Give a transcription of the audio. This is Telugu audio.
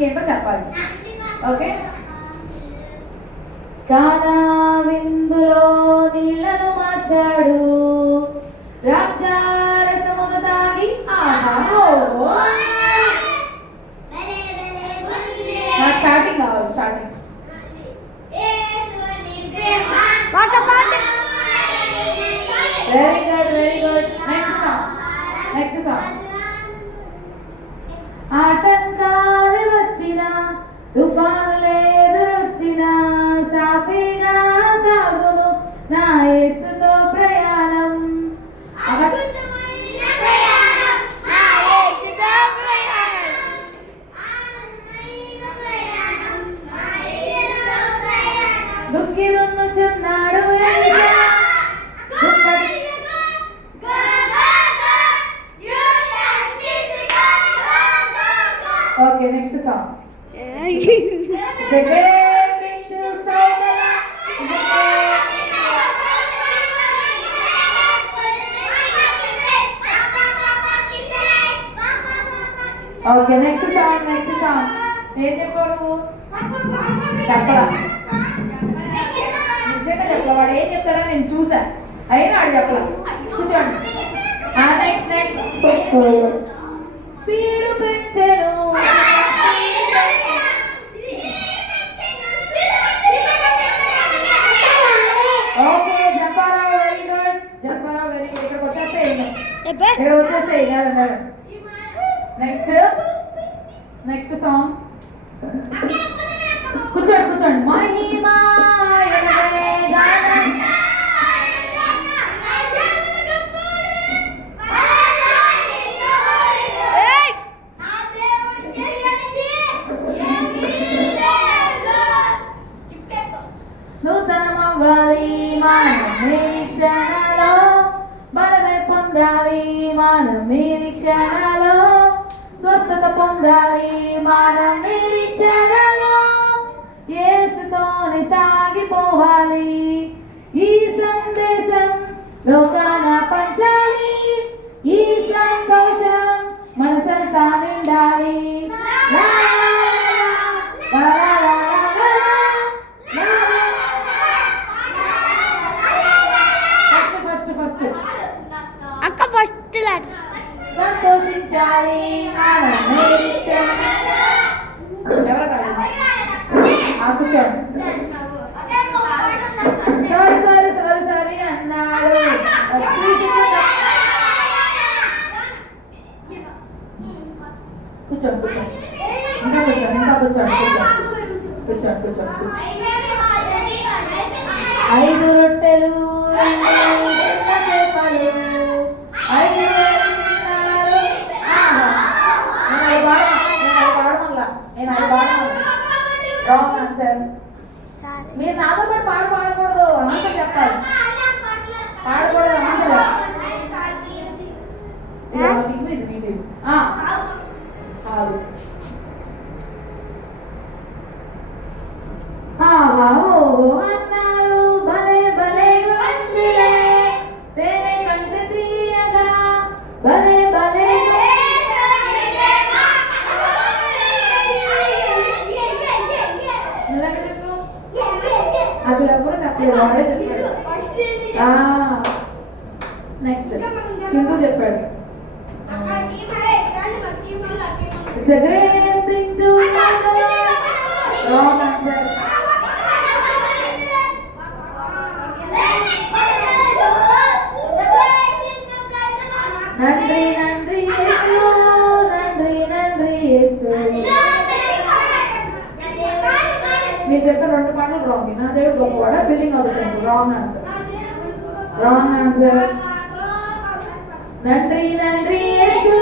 మీనింగ్ ఏంటో చెప్పాలి. ఓకే. కానా విందులో నీళ్లను మార్చాడు, ద్రాక్షారసమును తాగి స్టార్టింగ్ కావాలి. Starting very good, very good. Next song. ఆటంకాలు వచ్చిన, తుఫానులు ఎదురొచ్చిన, సాఫీగా సాగును నా యేసుతో ప్రయాణం. దుఃఖి దున్నుచున్నాడు okay. Next song. Okay. Next song. ఏం చెప్పారు? చెప్పరా? నిజంగా చెప్పలా. వాడు ఏం చెప్తాడో నేను చూసా, అయినా వాడు చెప్పలా. కూర్చోండి. నెక్స్ట్ స్పీడ్ పెంచెను. ఓకే. చెప్పారా? Very good. ఇక్కడికి వచ్చేస్తే నెక్స్ట్ సాంగ్. కూర్చోండి. మహిమా నూతనమవ్వాలి మనం నిరీక్షణలో, బలమే పొందాలి మనం నిరీక్షణలో, స్వస్థత పొందాలి మనం నిరీక్షణలో, యేసుతోనే సాగిపోవాలి. ఈ సందేశం లోకాన పంచాలి, ఈ సంతోషం మనసంతా నిండాలి. సంతోషించాలి మనం నిరీక్షణలో. కూర్చోండి. సారీ అన్నాడు. కూర్చోండి. 5 రొట్టెలు 2 చేపలు 5 రాంగ్ ఆన్సర్. మీరు నాతో పాటు పాడకూడదు, ఆన్సర్ చెప్పాలి. పాడకూడదు, ఆన్సర్. కాదు. అన్నారు భలే గుందిలే, తేనె కంట తీయగా భలే అసలు ఎప్పుడు చెప్పలేదు, వాడే చెప్పాడు. నెక్స్ట్ చింటూ చెప్పాడు. Wrong answer. నన్రి యేసు. మీరు చెప్పిన 2 పాటలు రాంగ్. నా దేవుడు గొప్పవాడ, బిల్డింగ్ అవుతుంది. Wrong answer. నన్రి యేసు.